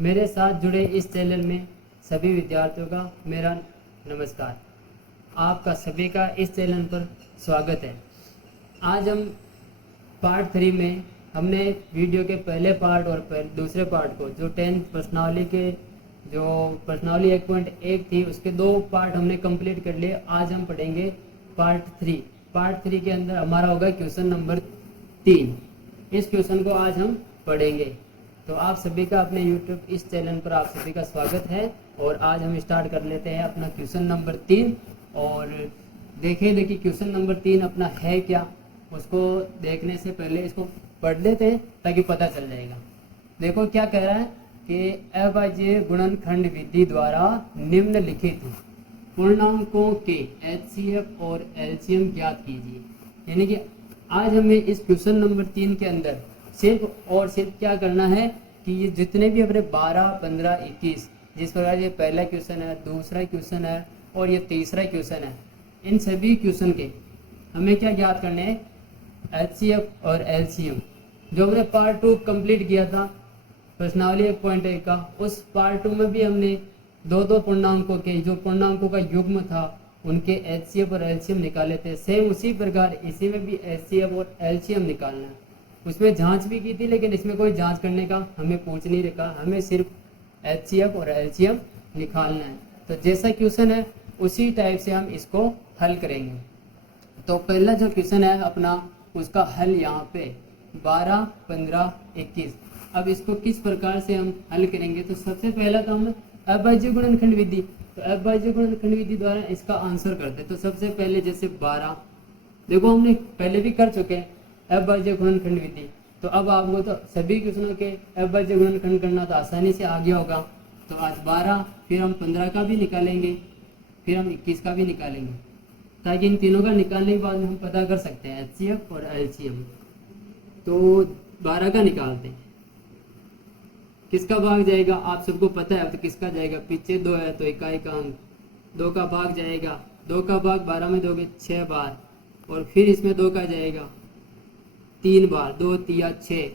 मेरे साथ जुड़े इस चैनल में सभी विद्यार्थियों का मेरा नमस्कार। आपका सभी का इस चैनल पर स्वागत है। आज हम पार्ट 3 में हमने वीडियो के पहले पार्ट और दूसरे पार्ट को जो 10th पर्सनालिटी के जो पर्सनालिटी 1.1 थी उसके 2 पार्ट हमने कंप्लीट कर लिए। आज हम पढ़ेंगे पार्ट 3। पार्ट 3 के अंदर हमारा होगा क्वेश्चन नंबर 3। इस क्वेश्चन को आज हम पढ़ेंगे। तो आप सभी का अपने YouTube इस चैनल पर आप सभी का स्वागत है। और आज हम स्टार्ट कर लेते हैं अपना क्वेश्चन नंबर 3। और देखिए क्वेश्चन नंबर 3 अपना है क्या, उसको देखने से पहले इसको पढ़ लेते हैं ताकि पता चल जाएगा। देखो क्या कह रहा है कि अभाज्य गुणनखंड विधि द्वारा निम्नलिखित पूर्णांकों के HCF और LCM ज्ञात कीजिए। यानी कि आज हमें इस क्वेश्चन नंबर 3 के अंदर सिर्फ और सिर्फ क्या करना है कि ये जितने भी अपने 12, 15, 21 जिस प्रकार ये पहला क्वेश्चन है, दूसरा क्वेश्चन है और ये तीसरा क्वेश्चन है, इन सभी क्वेश्चन के हमें क्या ज्ञात करने हैं, HCF और LCM। जो हमने पार्ट 2 कंप्लीट किया था पर्सनालिटी 1.1 का, उस पार्ट 2 में भी हमने दो पूर्णांकों के जो पूर्णांकों का युग्म था उनके HCF और LCM निकाले थे। सेम उसी प्रकार इसी में भी HCF और LCM निकालना है। उसमें जांच भी की थी, लेकिन इसमें कोई जांच करने का हमें पूछ नहीं रखा, हमें सिर्फ HCF और LCM निकालना है। तो जैसा क्वेश्चन है उसी टाइप से हम इसको हल करेंगे। तो पहला जो क्वेश्चन है अपना, उसका हल यहाँ पे 12, 15, 21। अब इसको किस प्रकार से हम हल करेंगे, तो सबसे पहला तो हम अभाज्य गुणनखंड विधि, तो अभाज्य गुणनखंड विधि द्वारा इसका आंसर करते हैं। तो सबसे पहले जैसे 12, देखो हमने पहले भी कर चुके हैं अभाज्य गुणनखंड विधि। तो अब आपको तो सभी क्वेश्चनों के अभाज्य गुणनखंड करना तो आसानी से आ गया होगा। तो आज 12, फिर हम 15 का भी निकालेंगे, फिर हम 21 का भी निकालेंगे, ताकि इन तीनों का निकालने के बाद हम पता कर सकते हैं HCF और LCM। तो 12 का निकालते हैं, किसका भाग जाएगा आप सबको पता है। अब तो किसका जाएगा, पीछे 2 है तो इकाई का अंक 2 का भाग जाएगा। 2 का भाग 12 में दोगे 6 बार, और फिर इसमें 2 का जाएगा 3 बार, 2 तिया 6,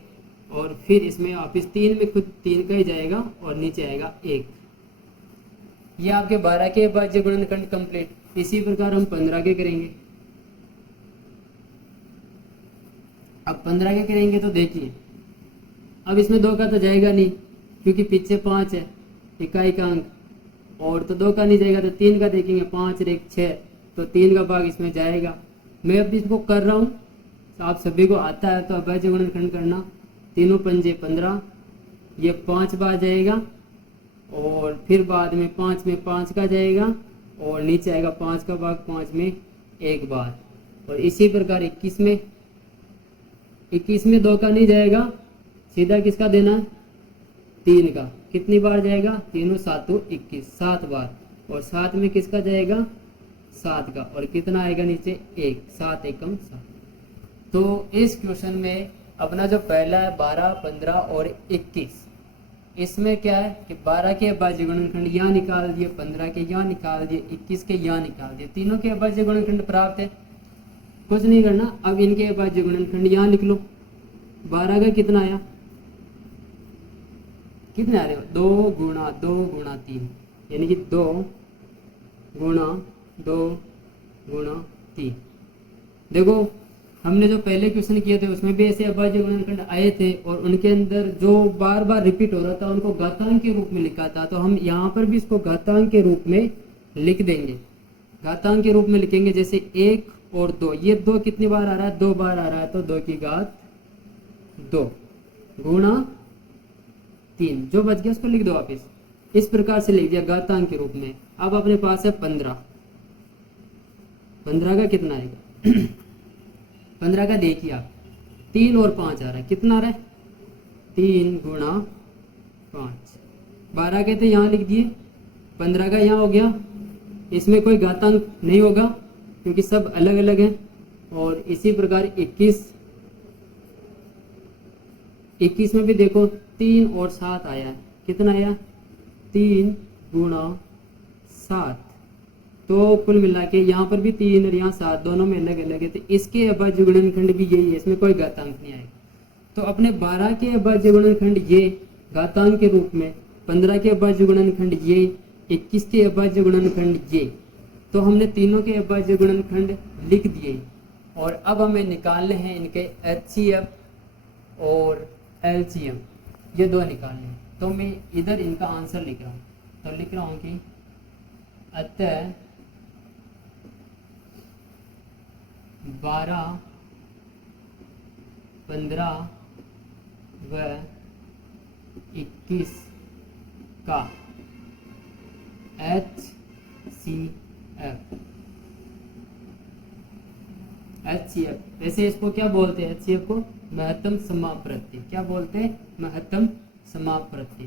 और फिर इसमें वापिस 3 में खुद 3 का ही जाएगा और नीचे आएगा 1। ये आपके 12 के अभाज्य गुणनखंड कंप्लीट। इसी प्रकार हम 15 के करेंगे। अब 15 के करेंगे तो देखिए, अब इसमें 2 का तो जाएगा नहीं क्योंकि पीछे 5 है इकाई का अंक, और तो 2 का नहीं जाएगा तो 3 का देखेंगे, 5 और 1 6, तो 3 का भाग इसमें जाएगा। मैं अब इसको कर रहा हूँ, तो आप सभी को आता है तो अभाज्य गुणनखंड करना। 3 पंजे 15, ये 5 बार जाएगा, और फिर बाद में 5 में 5 का जाएगा, और नीचे आएगा 5 का भाग 5 में 1 बार। और इसी प्रकार 21 में 2 का नहीं जाएगा, सीधा किसका देना है, 3 का। कितनी बार जाएगा, 3 7 21, 7 बार, और 7 में किसका जाएगा, 7 का, और कितना आएगा नीचे 1, 7 एकम 7। तो इस क्वेश्चन में अपना जो पहला है 12, 15 और 21, इसमें क्या है कि 12 के अभाज्य गुणनखंड यहाँ निकाल दिए, 15 के यहाँ निकाल दिए, 21 के यहाँ निकाल दिए, तीनों के अभाज्य गुणनखंड प्राप्त है। कुछ नहीं करना, अब इनके अभाज्य गुणनखंड यहाँ लिख लो। 12 का कितना आया, कितने आ रहे हो, 2 गुणा 2 गुणा 3, यानी कि 2 गुणा 2 गुणा 3। देखो हमने जो पहले क्वेश्चन किए थे उसमें भी ऐसे अभाज्य गुणनखंड आए थे, और उनके अंदर जो बार बार रिपीट हो रहा था उनको घातांक के रूप में लिखा था। तो हम यहाँ पर भी इसको घातांक के रूप में लिख देंगे। घातांक के रूप में लिखेंगे, जैसे 1 और 2, ये 2 कितनी बार आ रहा है, 2 बार आ रहा है, तो 2 की घात 2 गुणा 3, जो बच गया उसको लिख दो वापिस। इस प्रकार से लिख दिया घातांक के रूप में। अब अपने पास है 15। 15 का कितना आएगा 15 का देखिए आप, 3 और 5 आ रहा है, कितना आ रहा है, 3 गुणा 5। 12 के तो यहाँ लिख दिए, 15 का यहाँ हो गया। इसमें कोई घातांक नहीं होगा क्योंकि सब अलग अलग हैं। और इसी प्रकार 21 में भी देखो 3 और 7 आया है, कितना आया, 3 गुणा 7। तो कुल मिला के यहाँ पर भी 3 और यहाँ 7 दोनों में अलग अलग है। तो इसके अभाज्य गुणनखंड भी यही है, इसमें कोई घातांक नहीं आएगा। तो अपने 12 के अभाज्य गुणनखंड ये घातांक के रूप में 15 के अभाज्य गुणनखंड ये, 21 के अभाज्य गुणनखंड ये। तो हमने तीनों के अभाज्य गुणनखंड लिख दिए और अब हमें निकालने हैं इनके HCF और LCM, ये दो निकालने हैं। तो मैं इधर इनका आंसर लिख रहा हूँ, तो लिख रहा हूँ कि अतः 12, 15 व 21 का HCF, वैसे इसको क्या बोलते हैं? HCF को महत्तम समाप्रत्य। क्या बोलते हैं? महत्तम समाप्रत्य।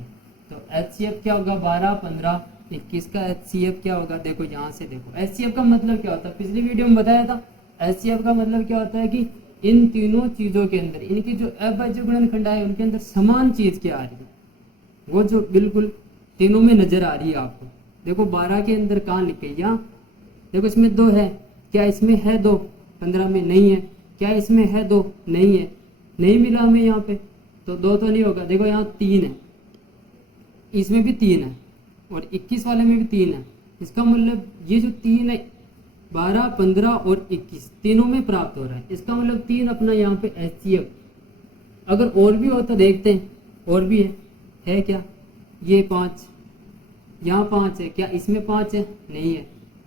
तो HCF क्या होगा? 12, 15, 21 का HCF क्या होगा? देखो यहाँ से देखो, HCF का मतलब क्या होता है? पिछली वीडियो में बताया था। HCF का मतलब क्या होता है कि इन तीनों चीजों के अंदर, इनकी जो अभाज्य गुणनखंड है उनके अंदर समान चीज क्या आ रही है, वो जो बिल्कुल तीनों में नजर आ रही है आपको। देखो 12 के अंदर कहाँ लिखे? यहाँ देखो, इसमें 2 है, क्या इसमें है 2? 15 में नहीं है, क्या इसमें है 2? नहीं है, नहीं मिला हमें यहाँ पे, तो 2 तो नहीं होगा। देखो यहाँ 3 है, इसमें भी 3 है और 21 वाले में भी 3 है। इसका मतलब ये जो 3 है, 12, 15 और 21 तीनों में प्राप्त हो रहा है। इसका मतलब 3 अपना यहाँ पे HCF। अगर और भी हो तो देखते हैं, और भी है क्या? ये 5, यहाँ 5 है, क्या इसमें 5 है? नहीं है,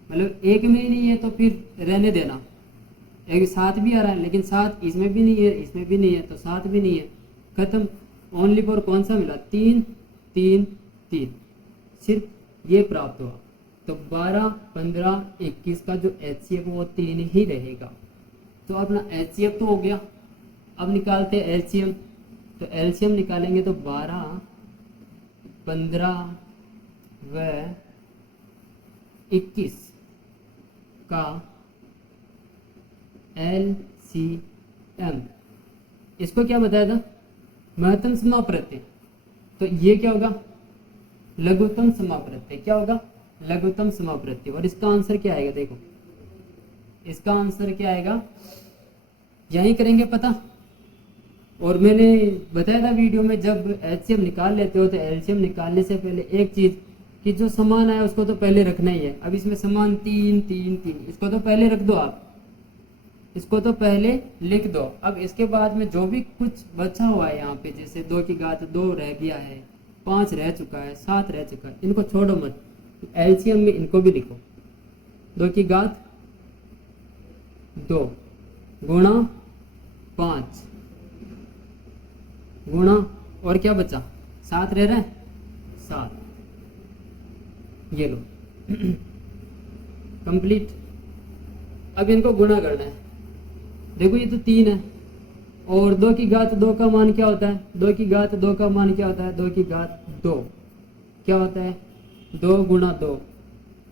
मतलब एक में ही नहीं है, तो फिर रहने देना। एक 7 भी आ रहा है, लेकिन 7 इसमें भी नहीं है, इसमें भी नहीं है, तो 7 भी नहीं है, खत्म। ओनली फॉर कौन सा मिला? 3, 3, 3, सिर्फ ये प्राप्त हुआ। तो 12, 15, 21 का जो HCF वो 3 ही रहेगा। तो अपना HCF तो हो गया। अब निकालते हैं LCM। तो LCM निकालेंगे तो 12, 15 व 21 का LCM, इसको क्या बताया था? महत्तम समाप्रत्य। तो ये क्या होगा? लघुत्तम समाप्रत्य। क्या होगा? लघुत्तम समाप्रत्य। और इसका आंसर क्या आएगा? देखो इसका आंसर क्या आएगा, यही करेंगे पता। और मैंने बताया था वीडियो में, जब HCF निकाल लेते हो तो LCM निकालने से पहले एक चीज कि जो समान है उसको तो पहले रखना ही है। अब इसमें समान 3, 3, 3, इसको तो पहले रख दो, आप इसको तो पहले लिख दो। अब इसके बाद में जो भी कुछ बचा हुआ है यहाँ पे, जैसे 2 की घात 2 रह गया है, 5 रह चुका है, 7 रह चुका है, इनको छोड़ो मत, LCM में इनको भी लिखो। 2 की घात 2 गुणा 5 गुणा, और क्या बचा? 7 रह रहा है, 7, ये लो कंप्लीट। अब इनको गुणा करना है। देखो ये तो 3 है, और 2 की घात 2 का मान क्या होता है? 2 की घात 2 का मान क्या होता है? 2 की घात 2 क्या होता है? 2 गुणा 2,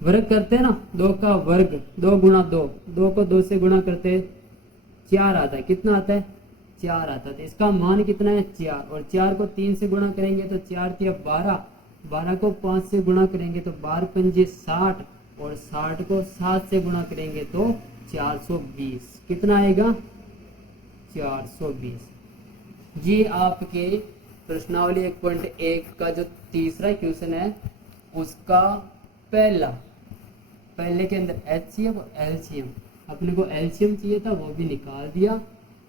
वर्ग करते हैं ना, 2 का वर्ग, 2 गुणा 2, 2 को 2 से गुणा करते 4 आता है। कितना आता है? 4 आता है। तो इसका मान कितना है? 4। और 4 को 3 से गुणा करेंगे तो 4 3 12, 12 को 5 से गुणा करेंगे तो 12 पंजे 60, और 60 को 7 से गुणा करेंगे तो 420। कितना आएगा? 420। ये आपके प्रश्नावली 1.1 का जो तीसरा क्वेश्चन है उसका पहले के अंदर HCF और LCM, अपने को LCM चाहिए था वो भी निकाल दिया,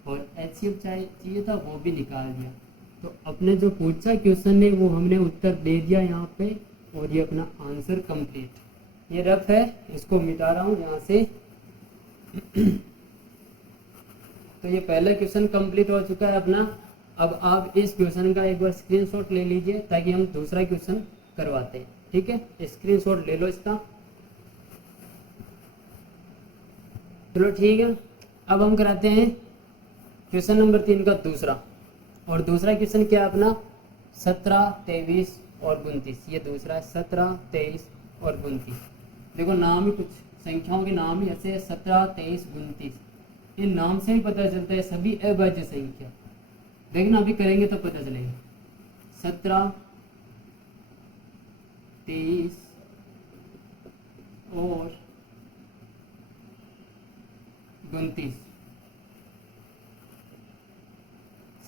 और HCF चाहिए था वो भी निकाल दिया। तो अपने जो पूछा क्वेश्चन है वो हमने उत्तर दे दिया यहाँ पे, और ये अपना आंसर कंप्लीट। ये रफ है, इसको मिटा रहा हूँ यहाँ से तो ये पहला क्वेश्चन कंप्लीट हो चुका है अपना। अब आप इस क्वेश्चन का एक बार स्क्रीनशॉट ले लीजिए ताकि हम दूसरा क्वेश्चन करवाते हैं। ठीक है, स्क्रीनशॉट ले लो इसका। चलो ठीक है, अब हम कराते हैं क्वेश्चन नंबर 3 का दूसरा। और दूसरा क्वेश्चन क्या है अपना? 17, 23 और 29। ये दूसरा है, 17, 23 और 29। देखो नाम ही कुछ संख्याओं के नाम ही ऐसे है, 17, 23, 29। इन नाम से ही पता चलता है सभी अभाज्य संख्या। देखना अभी करेंगे तो पता चलेगा। 17, 23 और 29।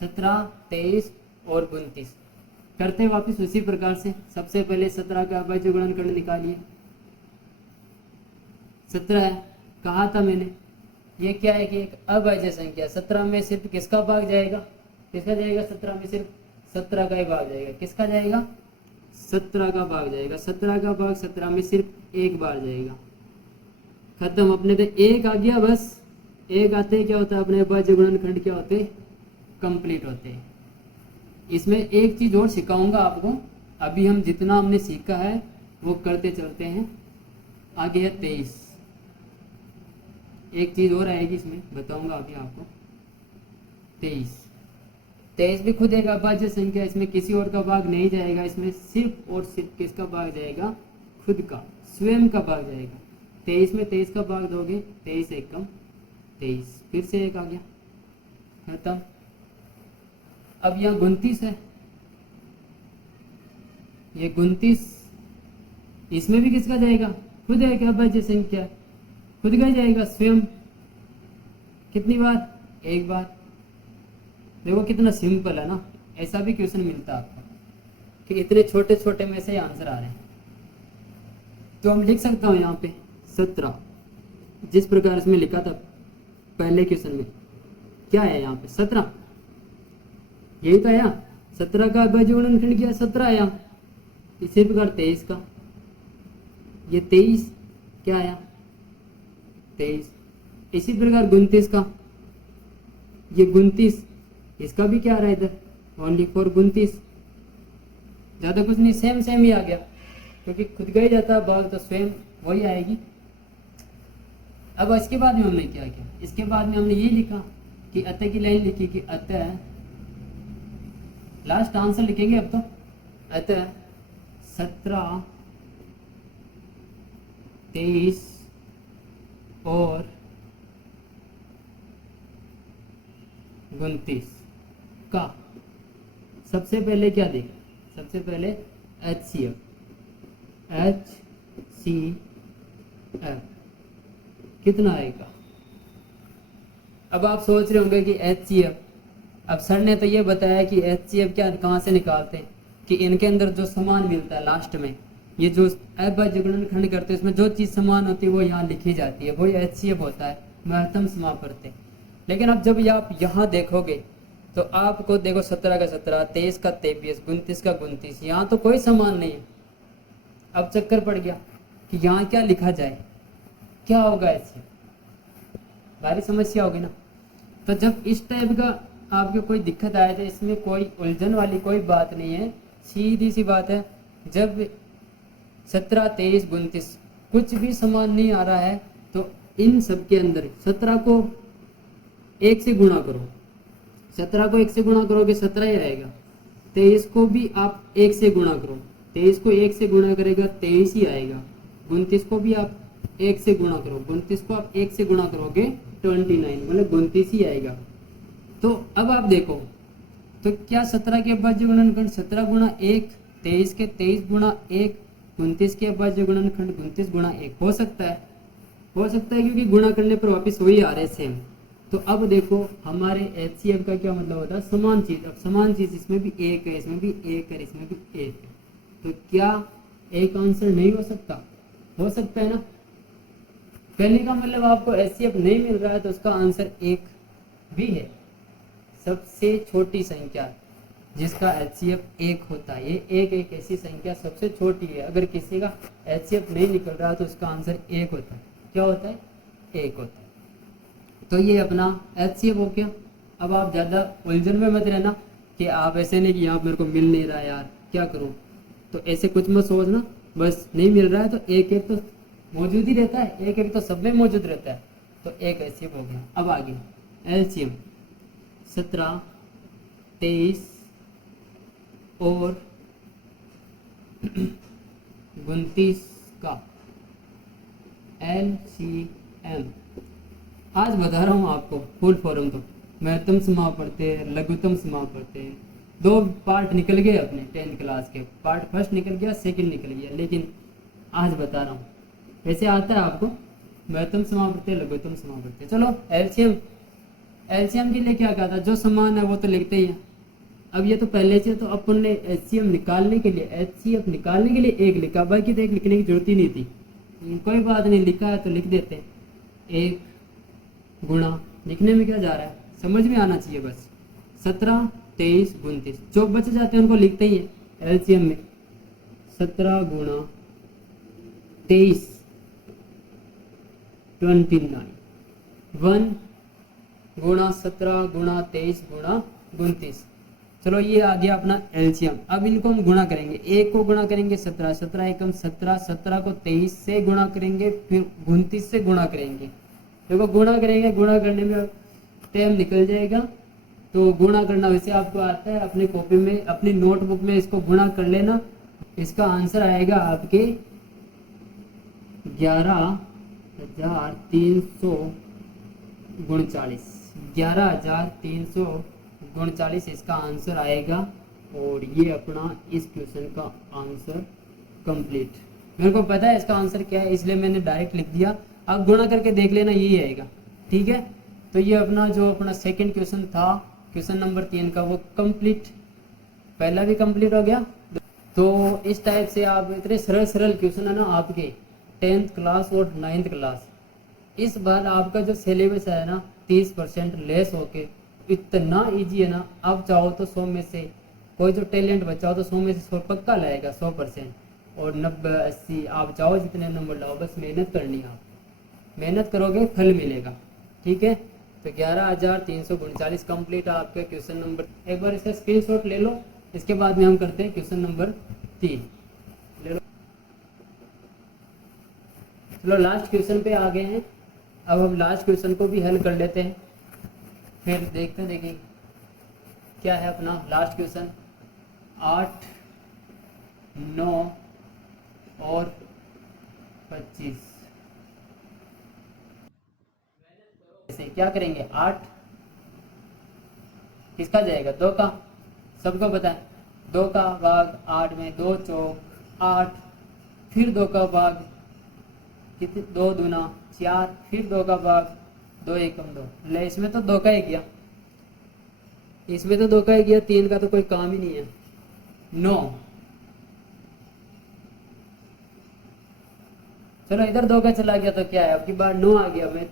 17, 23 और 29 करते हैं वापस उसी प्रकार से। सबसे पहले 17 का अभाज्य गुणनखंड निकालिए। 17 है, कहा था मैंने ये क्या है कि एक अभाज्य संख्या। 17 में सिर्फ किसका भाग जाएगा, किसका जाएगा 17 में सिर्फ 17 का ही भाग जाएगा। किसका जाएगा, 17 का भाग जाएगा। 17 का भाग 17 में सिर्फ एक बार जाएगा। खत्म, अपने तो एक आ गया, बस एक आते ही क्या होता है अपने अभाज्य गुणनखंड क्या होते हैं, कंप्लीट होते हैं। इसमें एक चीज और सिखाऊंगा आपको, अभी हम जितना हमने सीखा है वो करते चलते हैं। आगे है 23, एक चीज और आएगी इसमें बताऊंगा अभी आपको। 23 भी खुद एक अभाज्य संख्या, इसमें किसी और का भाग नहीं जाएगा, इसमें सिर्फ और सिर्फ किसका भाग जाएगा, खुद का, स्वयं का भाग जाएगा। 23 में 23 का भाग दोगे, 23 एक कम 23, फिर से एक आ गया, खत्म। अब यहाँ 29 है, ये 29 इसमें भी किसका जाएगा, खुद है क्या अभाज्य संख्या, खुद का जाएगा स्वयं। कितनी बार, एक बार। देखो कितना सिंपल है ना, ऐसा भी क्वेश्चन मिलता है आपको कि इतने छोटे छोटे में से आंसर आ रहे हैं। तो हम लिख सकता हूँ यहाँ पे 17, जिस प्रकार इसमें लिखा था पहले क्वेश्चन में। क्या है यहाँ पे 17, यही तो आया। 17 का अभाज्य गुणनखंड किया 17 आया। इसी प्रकार 23 का, ये 23 क्या आया 23। इसी प्रकार 29 का, ये 29, इसका भी क्या आ रहा है इधर, ओनली फॉर 29, ज्यादा कुछ नहीं, सेम सेम ही आ गया, क्योंकि खुद का ही जाता है भाग तो स्वयं वही आएगी। अब इसके बाद में हमने क्या किया, इसके बाद में हमने ये लिखा कि अतः की लाइन लिखी कि अतः, लास्ट आंसर लिखेंगे अब तो, अतः 17, 23 और 29 का सबसे पहले क्या देखा, सबसे पहले HCF कितना आएगा। अब आप सोच रहे होंगे कि HCF, अब सर ने तो ये बताया कि HCF क्या कहाँ से निकालते हैं, कि इनके अंदर जो सामान मिलता है लास्ट में, ये जो अभाज्य गुणनखंड करते हैं इसमें जो चीज़ समान होती है वो यहाँ लिखी जाती है, वही HCF होता है, महत्तम समापवर्ती। लेकिन अब जब आप यहाँ देखोगे तो आपको देखो 17 का 17, 23 का 23, 29 का 29, यहाँ तो कोई समान नहीं है। अब चक्कर पड़ गया कि यहाँ क्या लिखा जाए, क्या होगा ऐसे, भारी समस्या होगी ना। तो जब इस टाइप का आपको कोई दिक्कत आए तो इसमें कोई उलझन वाली कोई बात नहीं है, सीधी सी बात है। जब 17, 23, 29 कुछ भी समान नहीं आ रहा है तो इन सब के अंदर 17 को 1 से गुणा करो, 17 को 1 से गुणा करोगे 17 ही आएगा। 23 को भी आप 1 से गुणा करो, 23 को 1 से गुणा करेगा 23 ही आएगा। 29 को भी आप 1 से गुणा करो, 29 को आप 1 से गुणा करोगे 29, मतलब 29 ही आएगा। तो अब आप देखो तो क्या 17 के अभाज्य गुणनखंड 17 गुणा 1, 23 के 23 गुणा 1, 29 के अभाज्य गुणनखंड 29 गुणा 1 हो सकता है, हो सकता है, क्योंकि गुणा करने पर वापस वही आ रहे सेम। तो अब देखो हमारे HCF का क्या मतलब होता है, समान चीज। अब समान चीज इसमें भी 1 है, इसमें भी 1 है, इसमें भी 1 है, तो क्या एक आंसर नहीं हो सकता, हो सकता है ना। कहने का मतलब आपको HCF नहीं मिल रहा है तो उसका आंसर 1 भी है। सबसे छोटी संख्या जिसका HCF 1 होता है, ये एक ऐसी संख्या सबसे छोटी है, अगर किसी का HCF नहीं निकल रहा है तो उसका आंसर 1 होता है। क्या होता है, 1 होता है। तो ये अपना HCF हो गया। अब आप ज़्यादा उलझन में मत रहना कि आप ऐसे नहीं कि यहाँ मेरे को मिल नहीं रहा है यार क्या करूँ, तो ऐसे कुछ मत सोचना, बस नहीं मिल रहा है तो 1 तो मौजूद ही रहता है, 1 तो सब में मौजूद रहता है, तो 1 HCF हो गया। अब आगे LCM 17, 23 और 29 का LCM आज बता रहा हूँ आपको फुल फॉर्म। तो महत्तम समापवर्ती, लघुत्तम समापवर्ती, 2 पार्ट निकल गए अपने 10th क्लास के। पार्ट फर्स्ट निकल गया, सेकंड निकल गया, लेकिन आज बता रहा हूँ। वैसे आता है आपको महत्तम समापवर्ती, लघुत्तम समापवर्ती। चलो एलसीएम के लिए क्या कहा था, जो समान है वो तो लिखते ही हैं। अब ये तो पहले से, तो अपन ने HCF निकालने के लिए एक लिखा, बाकी तो एक लिखने की जरूरत ही नहीं थी। कोई बात नहीं, लिखा है तो लिख देते हैं। एक गुणा, लिखने में क्या जा रहा है, समझ में आना चाहिए बस। 17, 23, 29 जो बच जाते हैं उनको लिखते ही है LCM में। 17 गुणा 23 29, 1 गुणा 17 गुणा 23 गुणा 29। चलो ये आ गया अपना LCM। अब इनको हम गुणा करेंगे, एक को गुणा करेंगे 17, 17 एकम 17, 17 को 23 से गुणा करेंगे, फिर 29 से गुणा करेंगे। देखो गुणा करेंगे, गुणा करने में टाइम निकल जाएगा। तो गुणा करना वैसे आपको आता है, अपनी कॉपी में अपनी नोटबुक में इसको गुणा कर लेना। इसका आंसर आएगा आपके 11,339, 11,339 इसका आंसर आएगा। और ये अपना इस क्वेश्चन का आंसर कंप्लीट। मेरे को पता है इसका आंसर क्या है, इसलिए मैंने डायरेक्ट लिख दिया। आप गुणा करके देख लेना, यही आएगा। ठीक है, तो ये अपना जो अपना सेकंड क्वेश्चन था, क्वेश्चन नंबर 3 का, वो कंप्लीट, पहला भी कंप्लीट हो गया। तो इस टाइप से आप इतने सरल सरल क्वेश्चन है ना आपके 10th क्लास और 9th क्लास, इस बार आपका जो सिलेबस है ना 30% लेस होके इतना इजी है ना। आप चाहो तो 100 में से कोई जो टैलेंट बच्चा हो तो 100 में से 100 पक्का लाएगा, 100%। और 90, 80 आप चाहो जितने नंबर लाओ, बस मेहनत करनी है। आप मेहनत करोगे फल मिलेगा। ठीक है, तो 11,339 कंप्लीट है आपका क्वेश्चन नंबर। एक बार इसका स्क्रीनशॉट ले लो, इसके बाद में हम करते हैं क्वेश्चन नंबर 3। ले लो। चलो लास्ट क्वेश्चन पे आ गए हैं। अब हम लास्ट क्वेश्चन को भी हल कर लेते हैं, फिर देखते हैं देखिए क्या है अपना लास्ट क्वेश्चन। 8, 9 और 25 ऐसे क्या करेंगे। 8 किसका जाएगा, 2 का, सबको पता है। 2 का भाग 8 में 2 चौक 8, फिर 2 का भाग कितने, 2 दूना 4, फिर 2 का भाग 2 एकम 2। ले इसमें तो 2 का ही गया, इसमें तो 2 का ही गया, 3 का तो कोई काम ही नहीं है। 9, चलो इधर 2 का चला गया तो क्या है, अब की बार 9 आ गया। मैं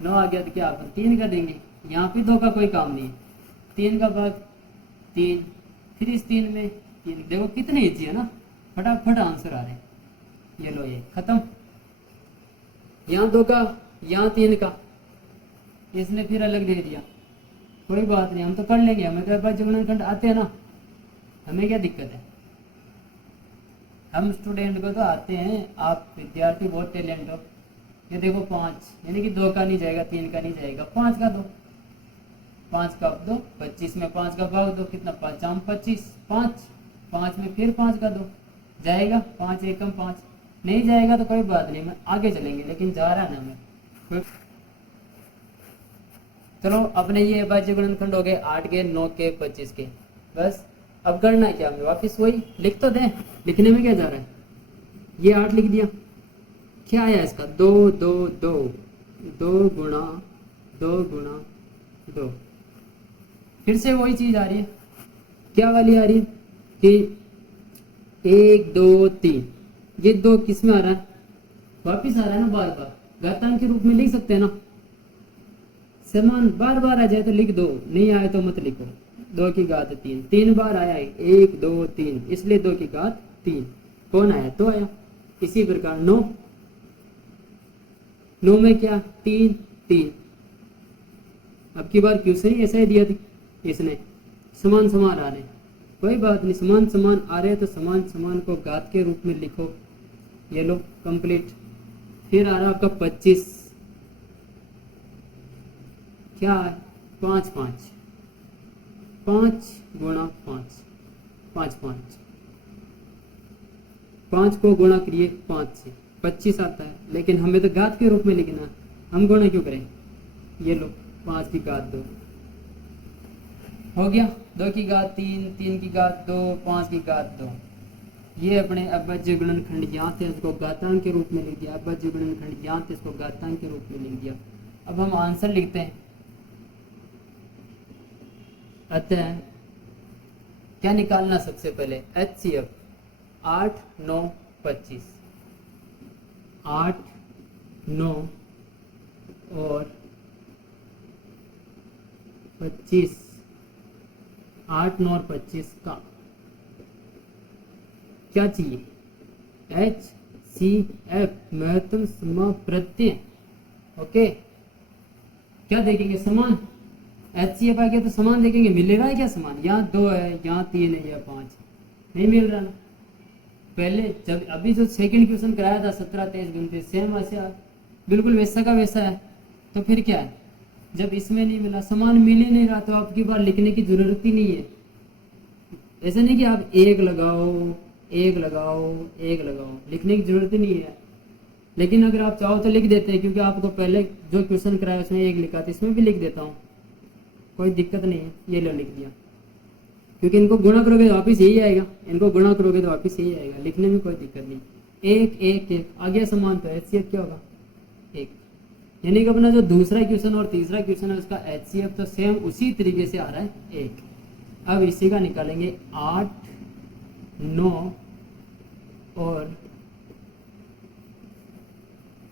9 आ गया तो क्या अपन 3 का देंगे, यहाँ पे 2 का कोई काम नहीं है। 3 का भाग 3, फिर इस 3 में 3। देखो कितने ईजी है ना, फटाफट आंसर आ रहे हैं। ये लो, ये खत्म। यहाँ 2 का, यहाँ 3 का, इसने फिर अलग दे दिया। कोई बात नहीं, हम तो कर लेंगे, हमें तो अविभाज्य गुणनखंड आते हैं ना, हमें क्या दिक्कत है। हम स्टूडेंट को तो आते हैं, आप विद्यार्थी बहुत टैलेंट हो। ये देखो 5, यानी कि 2 का नहीं जाएगा, 3 का नहीं जाएगा, 5 का दो, 5 का दो, 25 में 5 का भाग दो, कितना 5 आम 25, 5 में फिर 5 का दो, जाएगा 5 एकम 5। नहीं जाएगा तो कोई बात नहीं, मैं आगे चलेंगे, लेकिन जा रहा है ना मैं। चलो अपने ये अविभाज्य गुणनखंड हो गए 8 के, 9 के, 25 के। बस अब करना है क्या, हमें वापस वही लिख तो दें, लिखने में क्या जा रहा है। ये 8 लिख दिया, क्या आया इसका 2 2 2, 2 गुणा 2 गुणा 2। फिर से वही चीज आ रही है, क्या वाली आ रही है कि 1 2 3, ये 2 किस में आ रहा है, वापिस आ रहा है ना, बार बार घातांक के रूप में लिख सकते हैं ना। समान बार बार आ जाए तो लिख दो, नहीं आए तो मत लिखो। 2 की घात 3, 3 बार आया है, 1 2 3, इसलिए 2 की घात 3। कौन आया, 2 आया। इसी प्रकार 9, 9 में क्या 3 3। अब की बार क्वेश्चन ही ऐसा ही दिया थी इसने, समान समान आ रहे, कोई बात नहीं, समान समान आ रहे तो समान समान को घात के रूप में लिखो। ये लो कंप्लीट। फिर आ रहा आपका 25, क्या है 5 5, 5 गुणा 5, 5 5, 5 को गुणा करिए 5 से, 25 आता है, लेकिन हमें तो घात के रूप में लिखना है, हम गुणा क्यों करें। ये लो 5 की घात 2 हो गया, 2 की घात 3, 3 की घात 2, 5 की घात 2। ये अपने अविभाज्य गुणनखंड यहाँ थे, इसको घातांक के रूप में लिख दिया। अविभाज्य गुणनखंड यहाँ थे, इसको घातांक के रूप में लिख दिया। अब हम आंसर लिखते हैं। अतः क्या निकालना सबसे पहले, HCF 8 9 25, 8 9 और 25, 8 9 और 25 का क्या चाहिए, HCF महत्तम समप्रत्यय। ओके, क्या देखेंगे, समान। HCF आ गया तो समान देखेंगे, मिलेगा है क्या समान, यहाँ 2 है, यहाँ 3 है, यहाँ 5 नहीं मिल रहा ना। पहले जब अभी जो सेकंड क्वेश्चन कराया था 17 23 29, सेम वैसे बिल्कुल वैसा का वैसा है। तो फिर क्या है, जब इसमें नहीं मिला, समान मिल ही नहीं रहा, तो आपकी बार लिखने की जरूरत ही नहीं है। ऐसा नहीं कि आप एक लगाओ एक लगाओ एक लगाओ, लिखने की जरूरत ही नहीं है। लेकिन अगर आप चाहो तो लिख देते हैं, क्योंकि आपको पहले जो क्वेश्चन कराया उसमें एक लिखा था, इसमें भी लिख देता हूँ, कोई दिक्कत नहीं है। ये लो लिख दिया, क्योंकि इनको गुणा करोगे तो वापिस यही आएगा, इनको गुणा करोगे तो वापिस यही आएगा, लिखने में कोई दिक्कत नहीं। एक एक एक आ गया समान, तो HCF क्या होगा, एक। यानी कि अपना जो दूसरा क्वेश्चन और तीसरा क्वेश्चन है उसका HCF तो सेम उसी तरीके से आ रहा है, एक। अब इसी का निकालेंगे 8 9 और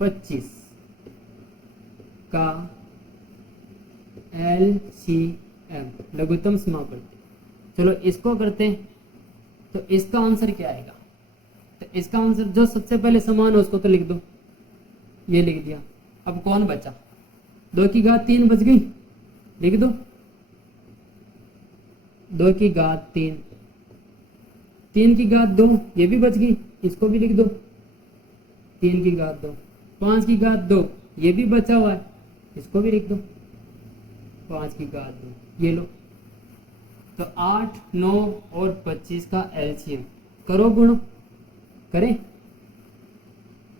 25 का LCM लघुत्तम समापन। चलो इसको करते हैं, तो इसका आंसर क्या आएगा, तो इसका आंसर जो सबसे पहले समान है उसको तो लिख दो, ये लिख दिया। अब कौन बचा, 2 की घात 3 बच गई, लिख दो 2 की घात 3, 3 की घात 2 ये भी बच गई, इसको भी लिख दो 3 की घात 2, 5 की घात 2 ये भी बचा हुआ है, इसको भी लिख दो 5 की घात 2, ये लो। तो 8 9 और 25 का LCM करो, गुण करें,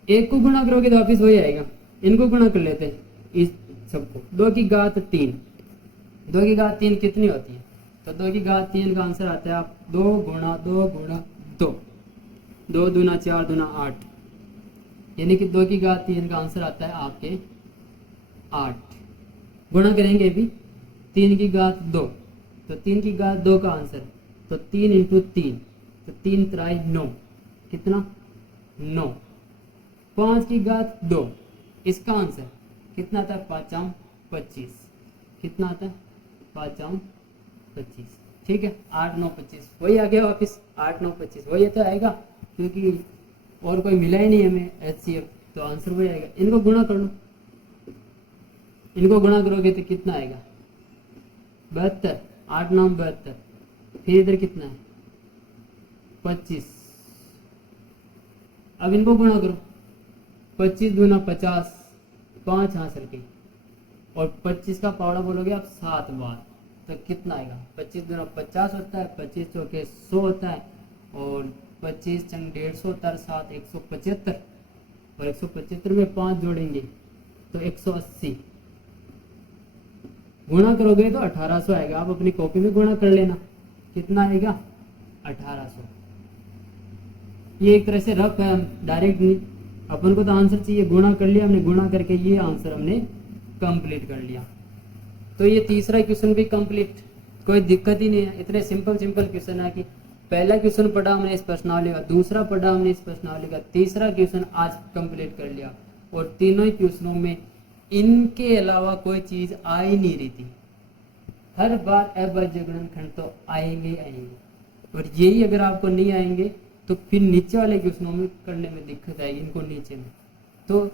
एक को गुणा करोगे तो वापिस वही आएगा। इनको गुणा कर लेते हैं, इस सबको। 2 की घात 3, 2 की घात 3 कितनी होती है, तो 2 की घात 3 का आंसर आता है आप 2 गुणा 2 गुणा 2, 2 दूना 4 दूना 8, यानी कि 2 की घात 3 का आंसर आता है आपके 8। गुणा करेंगे भी 3 की घात 2, तो 3 की घात 2 का आंसर, तो 3 इंटू 3, तो 3 3 9, कितना 9। 5 की घात 2, इसका आंसर कितना आता है, 5 25, कितना आता है 5 25, ठीक है। 8 9 25 वही आ गया वापिस, 8 9 25 वही तो आएगा, क्योंकि और कोई मिला ही नहीं हमें HCF, तो आंसर वही आएगा। इनको गुणा कर लो, इनको गुणा करोगे तो कितना आएगा, 72, 8 9 72, फिर इधर कितना है 25। अब इनको गुणा करो, 25 दूना 50, 5 हासिल की, और 25 का पावड़ा बोलोगे आप 7 बार, तो कितना आएगा, 25 दूना 50 होता है, 25 चौके 100 होता है, और 25 चंग 150 होता है, 7 175, और 175 में 5 जोड़ेंगे तो 180। गुणा करोगे तो 1800 आएगा, आप अपनी कॉपी में गुणा कर लेना, कितना आएगा 1800। ये एक तरह से रफ है, डायरेक्ट नहीं, अपन को तो आंसर चाहिए, गुणा कर लिया हमने, गुणा करके ये आंसर हमने कंप्लीट कर लिया। तो ये तीसरा क्वेश्चन भी कंप्लीट, कोई दिक्कत ही नहीं है, इतने सिंपल क्वेश्चन है कि पहला क्वेश्चन पढ़ा हमने इस प्रश्नावली का, दूसरा पढ़ा हमने इस प्रश्नावली का, तीसरा क्वेश्चन आज कंप्लीट कर लिया, और तीनों ही क्वेश्चनों में इनके अलावा कोई चीज आ ही नहीं रही थी। हर बार अभाज्य गुणनखंड तो आएंगे आएंगे, और यही अगर आपको नहीं आएंगे तो फिर नीचे वाले क्वेश्चनों में करने में दिक्कत आएगी, इनको नीचे में। तो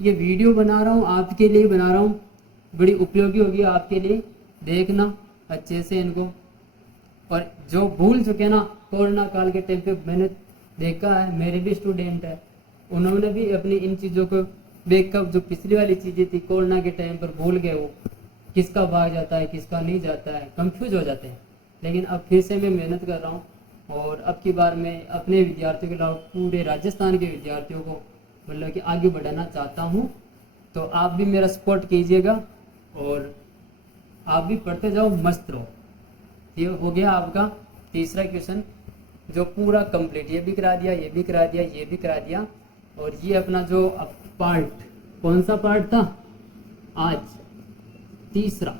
ये वीडियो बना रहा हूँ, आपके लिए बना रहा हूँ, बड़ी उपयोगी होगी आपके लिए, देखना अच्छे से इनको। और जो भूल चुके ना कोरोना काल के टाइम पे, मैंने देखा है, मेरे भी स्टूडेंट है, उन्होंने भी अपनी इन चीज़ों को बैकअप, जो पिछली वाली चीज़ें थी कोरोना के टाइम पर, भूल गए, वो किसका भाग जाता है किसका नहीं जाता है, कंफ्यूज हो जाते हैं। लेकिन अब फिर से मैं मेहनत कर रहा हूँ, और अब की बार मैं अपने विद्यार्थियों के अलावा पूरे राजस्थान के विद्यार्थियों को मतलब कि आगे बढ़ाना चाहता हूँ। तो आप भी मेरा सपोर्ट कीजिएगा, और आप भी पढ़ते जाओ, मस्त रहो। ये हो गया आपका तीसरा क्वेश्चन, जो पूरा कंप्लीट, ये भी करा दिया, ये भी करा दिया, ये भी करा दिया। और ये अपना जो पार्ट, कौन सा पार्ट था आज, तीसरा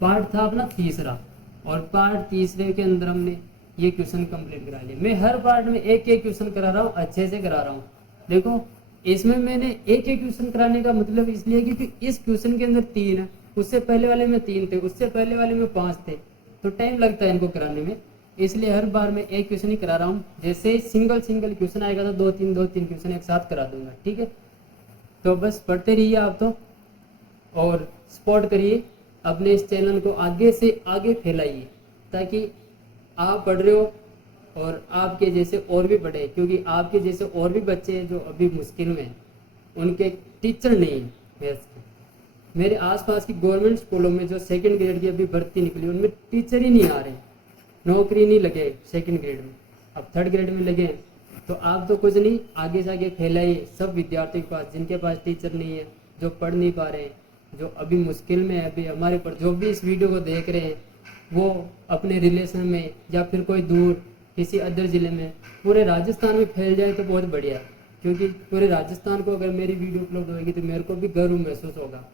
पार्ट था अपना तीसरा, और पार्ट तीसरे के अंदर हमने ये क्वेश्चन कंप्लीट करा लिया। मैं हर पार्ट में एक एक क्वेश्चन करा रहा हूँ, अच्छे से करा रहा हूँ। देखो इसमें मैंने एक एक क्वेश्चन कराने का मतलब इसलिए क्योंकि इस क्वेश्चन के अंदर 3 है, उससे पहले वाले में 3 थे, उससे पहले वाले में 5 थे, तो टाइम लगता है इनको कराने में, इसलिए हर बार मैं एक क्वेश्चन ही करा रहा हूँ। जैसे सिंगल क्वेश्चन आएगा तो 2-3 क्वेश्चन एक साथ करा दूंगा, ठीक है। तो बस पढ़ते रहिए आप तो, और सपोर्ट करिए, अपने इस चैनल को आगे से आगे फैलाइए, ताकि आप पढ़ रहे हो और आपके जैसे और भी पढ़े, क्योंकि आपके जैसे और भी बच्चे हैं जो अभी मुश्किल में हैं, उनके टीचर नहीं है मैथ्स के। मेरे आसपास की गवर्नमेंट स्कूलों में जो 2nd ग्रेड की अभी भर्ती निकली, उनमें टीचर ही नहीं आ रहे, नौकरी नहीं लगे 2nd ग्रेड में, अब 3rd ग्रेड में लगे। तो आप तो कुछ नहीं, आगे से आगे फैलाइए सब विद्यार्थियों के पास जिनके पास टीचर नहीं है, जो पढ़ नहीं पा रहे हैं, जो अभी मुश्किल में है। अभी हमारे पर जो भी इस वीडियो को देख रहे हैं, वो अपने रिलेशन में या फिर कोई दूर किसी अदर ज़िले में, पूरे राजस्थान में फैल जाए तो बहुत बढ़िया है, क्योंकि पूरे राजस्थान को अगर मेरी वीडियो अपलोड होगी तो मेरे को भी गर्व महसूस होगा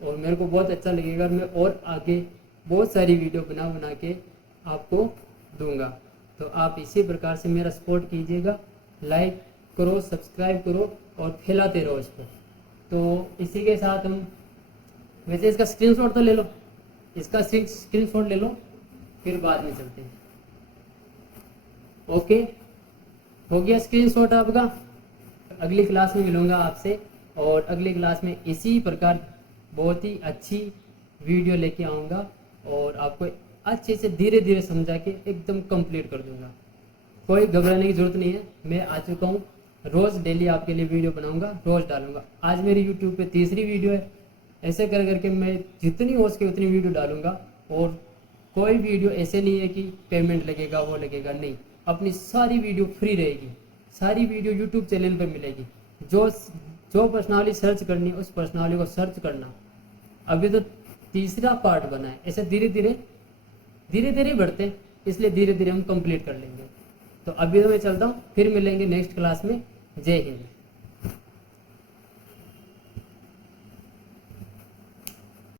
और मेरे को बहुत अच्छा लगेगा। मैं और आगे बहुत सारी वीडियो बना बना के आपको दूंगा। तो आप इसी प्रकार से मेरा सपोर्ट कीजिएगा, लाइक करो, सब्सक्राइब करो और फैलाते रहो इसको। तो इसी के साथ हम, वैसे इसका स्क्रीनशॉट तो ले लो, इसका स्क्रीनशॉट ले लो, फिर बाद में चलते हैं। ओके, हो गया स्क्रीनशॉट आपका। अगली क्लास में मिलूंगा आपसे, और अगली क्लास में इसी प्रकार बहुत ही अच्छी वीडियो लेके आऊँगा और आपको अच्छे से धीरे धीरे समझा के एकदम कंप्लीट कर दूंगा। कोई घबराने की जरूरत नहीं है, मैं आ चुका हूँ, रोज़ डेली आपके लिए वीडियो बनाऊंगा, रोज़ डालूंगा। आज मेरी यूट्यूब पे तीसरी वीडियो है, ऐसे कर करके मैं जितनी हो सके उतनी वीडियो डालूंगा। और कोई वीडियो ऐसे नहीं है कि पेमेंट लगेगा वो लगेगा, नहीं, अपनी सारी वीडियो फ्री रहेगी, सारी वीडियो यूट्यूब चैनल पे मिलेगी। जो पर्सनाली सर्च करनी है उस पर्सनाली को सर्च करना। अभी तो तीसरा पार्ट बना है, ऐसे धीरे धीरे बढ़ते हैं, इसलिए धीरे धीरे हम कंप्लीट कर लेंगे। तो अभी तो मैं चलता हूँ, फिर मिलेंगे नेक्स्ट क्लास में। जय हिंद।